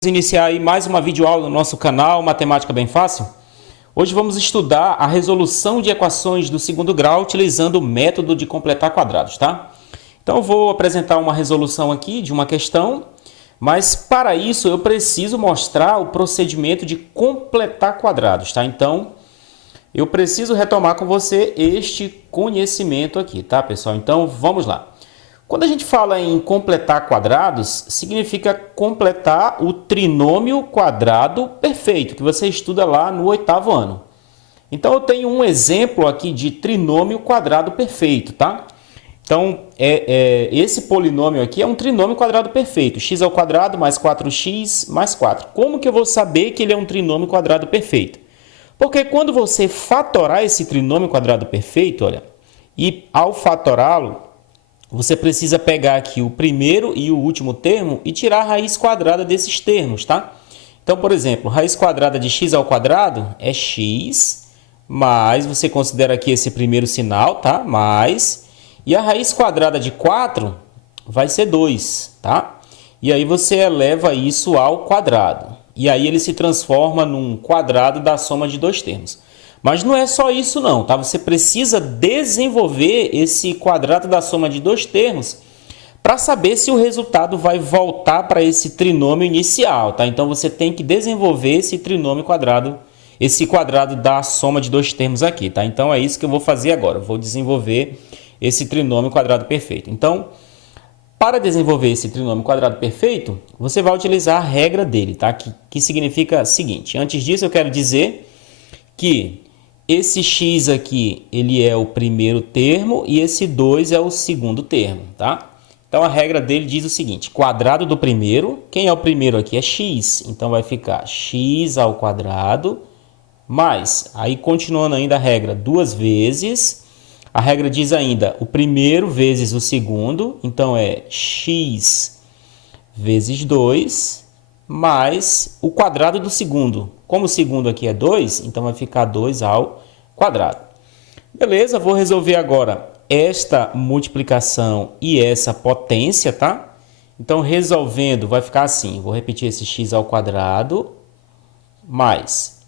Vamos iniciar aí mais uma videoaula no nosso canal Matemática Bem Fácil. Hoje vamos estudar a resolução de equações do segundo grau utilizando o método de completar quadrados, tá? Então eu vou apresentar uma resolução aqui de uma questão, mas para isso eu preciso mostrar o procedimento de completar quadrados, tá? Então eu preciso retomar com você este conhecimento aqui, tá, pessoal? Então vamos lá. Quando a gente fala em completar quadrados, significa completar o trinômio quadrado perfeito, que você estuda lá no 8º ano. Então, eu tenho um exemplo aqui de trinômio quadrado perfeito, tá? Então, esse polinômio aqui é um trinômio quadrado perfeito, x ao quadrado mais 4x mais 4. Como que eu vou saber que ele é um trinômio quadrado perfeito? Porque quando você fatorar esse trinômio quadrado perfeito, olha, e ao fatorá-lo, você precisa pegar aqui o primeiro e o último termo e tirar a raiz quadrada desses termos, tá? Então, por exemplo, raiz quadrada de x ao quadrado é x, mais, você considera aqui esse primeiro sinal, tá? Mais, e a raiz quadrada de 4 vai ser 2, tá? E aí você eleva isso ao quadrado. E aí ele se transforma num quadrado da soma de dois termos. Mas não é só isso não, tá? Você precisa desenvolver esse quadrado da soma de dois termos para saber se o resultado vai voltar para esse trinômio inicial, tá? Então você tem que desenvolver esse trinômio quadrado, esse quadrado da soma de dois termos aqui, tá? Então é isso que eu vou fazer agora. Eu vou desenvolver esse trinômio quadrado perfeito. Então, para desenvolver esse trinômio quadrado perfeito, você vai utilizar a regra dele, tá? Que significa o seguinte. Antes disso, eu quero dizer que esse x aqui, ele é o primeiro termo e esse 2 é o segundo termo, tá? Então, a regra dele diz o seguinte, quadrado do primeiro, quem é o primeiro aqui é x, então vai ficar x ao quadrado, mais, aí continuando ainda a regra, duas vezes, a regra diz ainda o primeiro vezes o segundo, então é x vezes 2, mais o quadrado do segundo. Como o segundo aqui é 2, então vai ficar 2 ao quadrado. Beleza, vou resolver agora esta multiplicação e essa potência, tá? Então, resolvendo, vai ficar assim. Vou repetir esse x ao quadrado, mais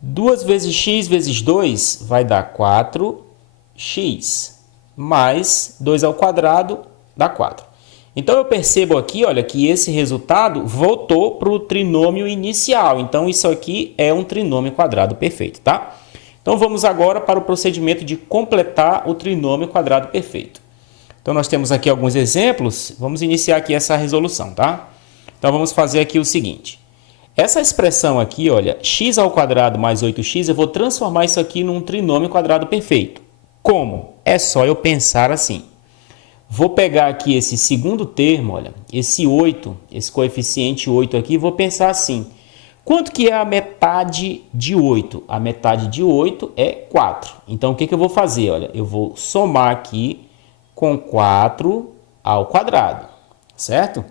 2 vezes x vezes 2 vai dar 4x, mais 2 ao quadrado dá 4. Então, eu percebo aqui, olha, que esse resultado voltou para o trinômio inicial. Então, isso aqui é um trinômio quadrado perfeito, tá? Então, vamos agora para o procedimento de completar o trinômio quadrado perfeito. Então, nós temos aqui alguns exemplos. Vamos iniciar aqui essa resolução, tá? Então, vamos fazer aqui o seguinte. Essa expressão aqui, olha, x ao quadrado mais 8x, eu vou transformar isso aqui num trinômio quadrado perfeito. Como? É só eu pensar assim. Vou pegar aqui esse segundo termo, olha, esse 8, esse coeficiente 8 aqui, vou pensar assim. Quanto que é a metade de 8? A metade de 8 é 4. Então, o que eu vou fazer? Olha, eu vou somar aqui com 4 ao quadrado, certo?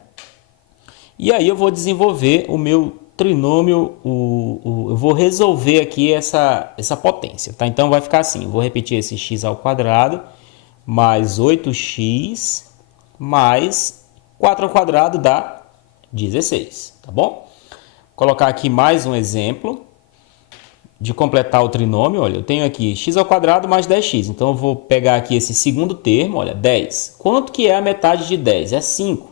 E aí eu vou desenvolver o meu trinômio, eu vou resolver aqui essa potência, tá? Então, vai ficar assim, eu vou repetir esse x ao quadrado, mais 8x, mais 4 ao quadrado dá 16, tá bom? Vou colocar aqui mais um exemplo de completar o trinômio. Olha, eu tenho aqui x ao quadrado mais 10x. Então, eu vou pegar aqui esse segundo termo, olha, 10. Quanto que é a metade de 10? É 5.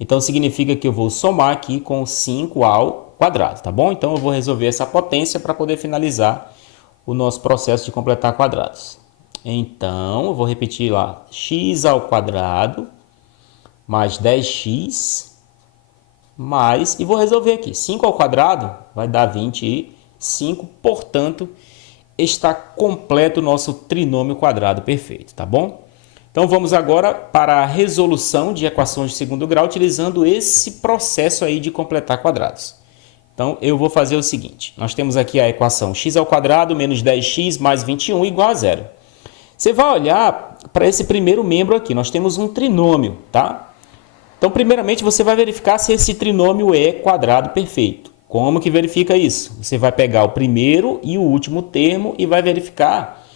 Então, significa que eu vou somar aqui com 5 ao quadrado, tá bom? Então, eu vou resolver essa potência para poder finalizar o nosso processo de completar quadrados. Então, eu vou repetir lá, x ao quadrado mais 10x mais, e vou resolver aqui, 5 ao quadrado vai dar 25, portanto, está completo o nosso trinômio quadrado perfeito, tá bom? Então, vamos agora para a resolução de equações de segundo grau, utilizando esse processo aí de completar quadrados. Então, eu vou fazer o seguinte, nós temos aqui a equação x ao quadrado menos 10x mais 21 igual a zero. Você vai olhar para esse primeiro membro aqui, nós temos um trinômio, tá? Então, primeiramente, você vai verificar se esse trinômio é quadrado perfeito. Como que verifica isso? Você vai pegar o primeiro e o último termo e vai verificar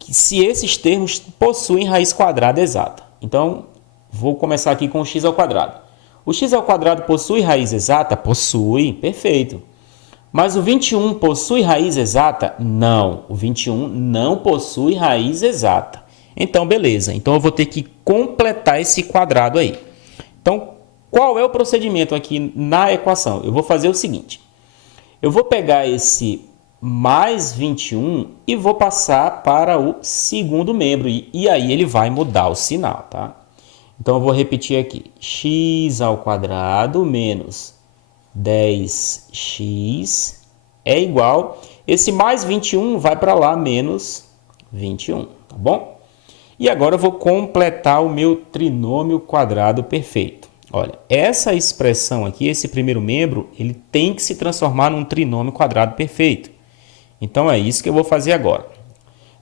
que se esses termos possuem raiz quadrada exata. Então, vou começar aqui com x ao quadrado. O x ao quadrado possui raiz exata? Possui, perfeito. Mas o 21 possui raiz exata? Não, o 21 não possui raiz exata. Então, beleza. Então, eu vou ter que completar esse quadrado aí. Então, qual é o procedimento aqui na equação? Eu vou fazer o seguinte. Eu vou pegar esse mais 21 e vou passar para o segundo membro. E aí ele vai mudar o sinal, tá? Então, eu vou repetir aqui. X ao quadrado menos 10x é igual... Esse mais 21 vai para lá, menos 21, tá bom? E agora eu vou completar o meu trinômio quadrado perfeito. Olha, essa expressão aqui, esse primeiro membro, ele tem que se transformar num trinômio quadrado perfeito. Então, é isso que eu vou fazer agora.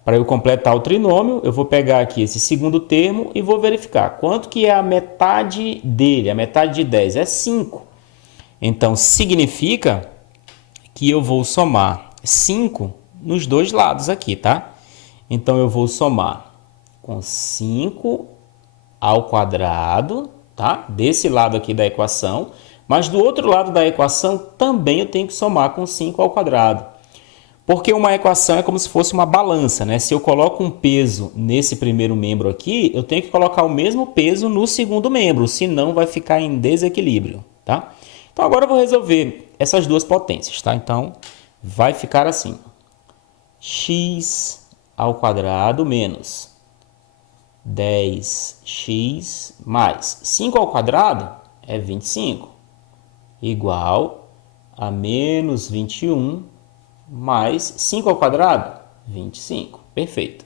Para eu completar o trinômio, eu vou pegar aqui esse segundo termo e vou verificar quanto que é a metade dele. A metade de 10 é 5. Então, significa que eu vou somar 5 nos dois lados aqui, tá? Então, eu vou somar com 5 ao quadrado, tá? Desse lado aqui da equação. Mas do outro lado da equação também eu tenho que somar com 5 ao quadrado. Porque uma equação é como se fosse uma balança, né? Se eu coloco um peso nesse primeiro membro aqui, eu tenho que colocar o mesmo peso no segundo membro, senão vai ficar em desequilíbrio, tá? Então, agora eu vou resolver essas duas potências, tá? Então, vai ficar assim. X ao quadrado menos 10x mais 5 ao quadrado é 25, igual a menos 21 mais 5 ao quadrado, 25. Perfeito.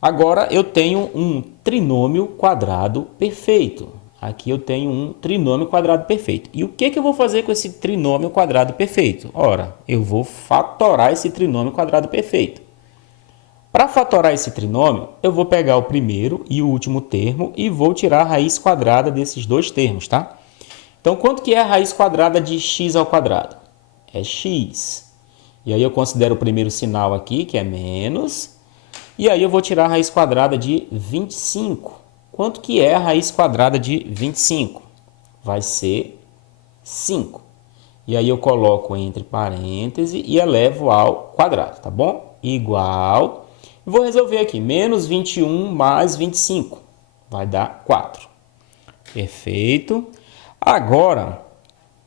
Agora eu tenho um trinômio quadrado perfeito. Aqui eu tenho um trinômio quadrado perfeito. E o que eu vou fazer com esse trinômio quadrado perfeito? Ora, eu vou fatorar esse trinômio quadrado perfeito. Para fatorar esse trinômio, eu vou pegar o primeiro e o último termo e vou tirar a raiz quadrada desses dois termos, tá? Então, quanto que é a raiz quadrada de x ao quadrado? É x. E aí eu considero o primeiro sinal aqui, que é menos. E aí eu vou tirar a raiz quadrada de 25. Quanto que é a raiz quadrada de 25? Vai ser 5. E aí eu coloco entre parênteses e elevo ao quadrado, tá bom? Igual. Vou resolver aqui. Menos 21 mais 25. Vai dar 4. Perfeito. Agora,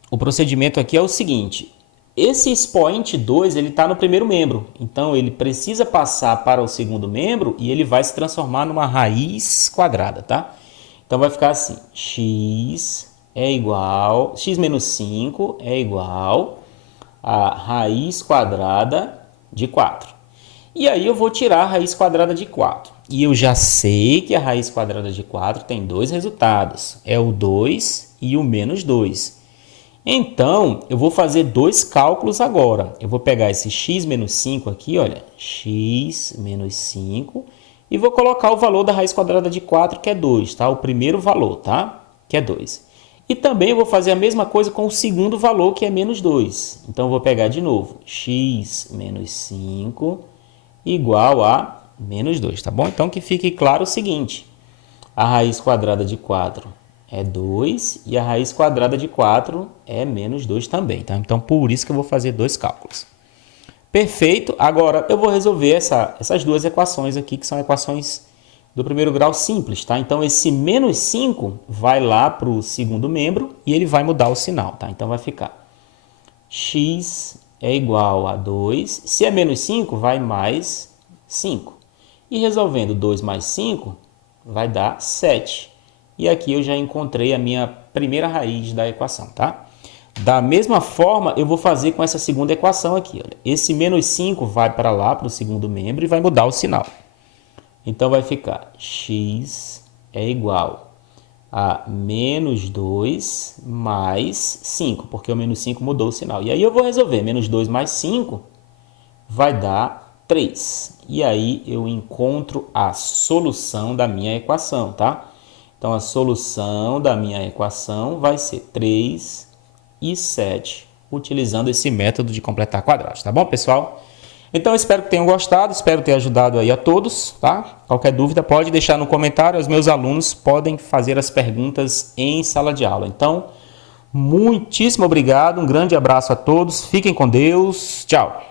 o procedimento aqui é o seguinte. Esse expoente 2 está no primeiro membro, então ele precisa passar para o segundo membro e ele vai se transformar numa raiz quadrada, tá? Então vai ficar assim, x menos 5 é igual a raiz quadrada de 4. E aí eu vou tirar a raiz quadrada de 4. E eu já sei que a raiz quadrada de 4 tem dois resultados, é o 2 e o menos 2. Então, eu vou fazer dois cálculos agora. Eu vou pegar esse x menos 5 aqui, olha, x menos 5, e vou colocar o valor da raiz quadrada de 4, que é 2, tá? O primeiro valor, tá? Que é 2. E também eu vou fazer a mesma coisa com o segundo valor, que é menos 2. Então, eu vou pegar de novo, x menos 5 igual a menos 2, tá bom? Então, que fique claro o seguinte, a raiz quadrada de 4 é 2 e a raiz quadrada de 4 é menos 2 também, tá? Então, por isso que eu vou fazer dois cálculos. Perfeito. Agora, eu vou resolver essas duas equações aqui, que são equações do primeiro grau simples, tá? Então, esse menos 5 vai lá para o segundo membro e ele vai mudar o sinal, tá? Então, vai ficar x é igual a 2. Se é menos 5, vai mais 5. E resolvendo 2 mais 5, vai dar 7. E aqui eu já encontrei a minha primeira raiz da equação, tá? Da mesma forma, eu vou fazer com essa segunda equação aqui. Olha. Esse menos 5 vai para lá, para o segundo membro, e vai mudar o sinal. Então, vai ficar x é igual a menos 2 mais 5, porque o menos 5 mudou o sinal. E aí eu vou resolver. Menos 2 mais 5 vai dar 3. E aí eu encontro a solução da minha equação, tá? Então, a solução da minha equação vai ser 3 e 7, utilizando esse método de completar quadrados, tá bom, pessoal? Então, eu espero que tenham gostado, espero ter ajudado aí a todos, tá? Qualquer dúvida pode deixar no comentário, os meus alunos podem fazer as perguntas em sala de aula. Então, muitíssimo obrigado, um grande abraço a todos, fiquem com Deus, tchau!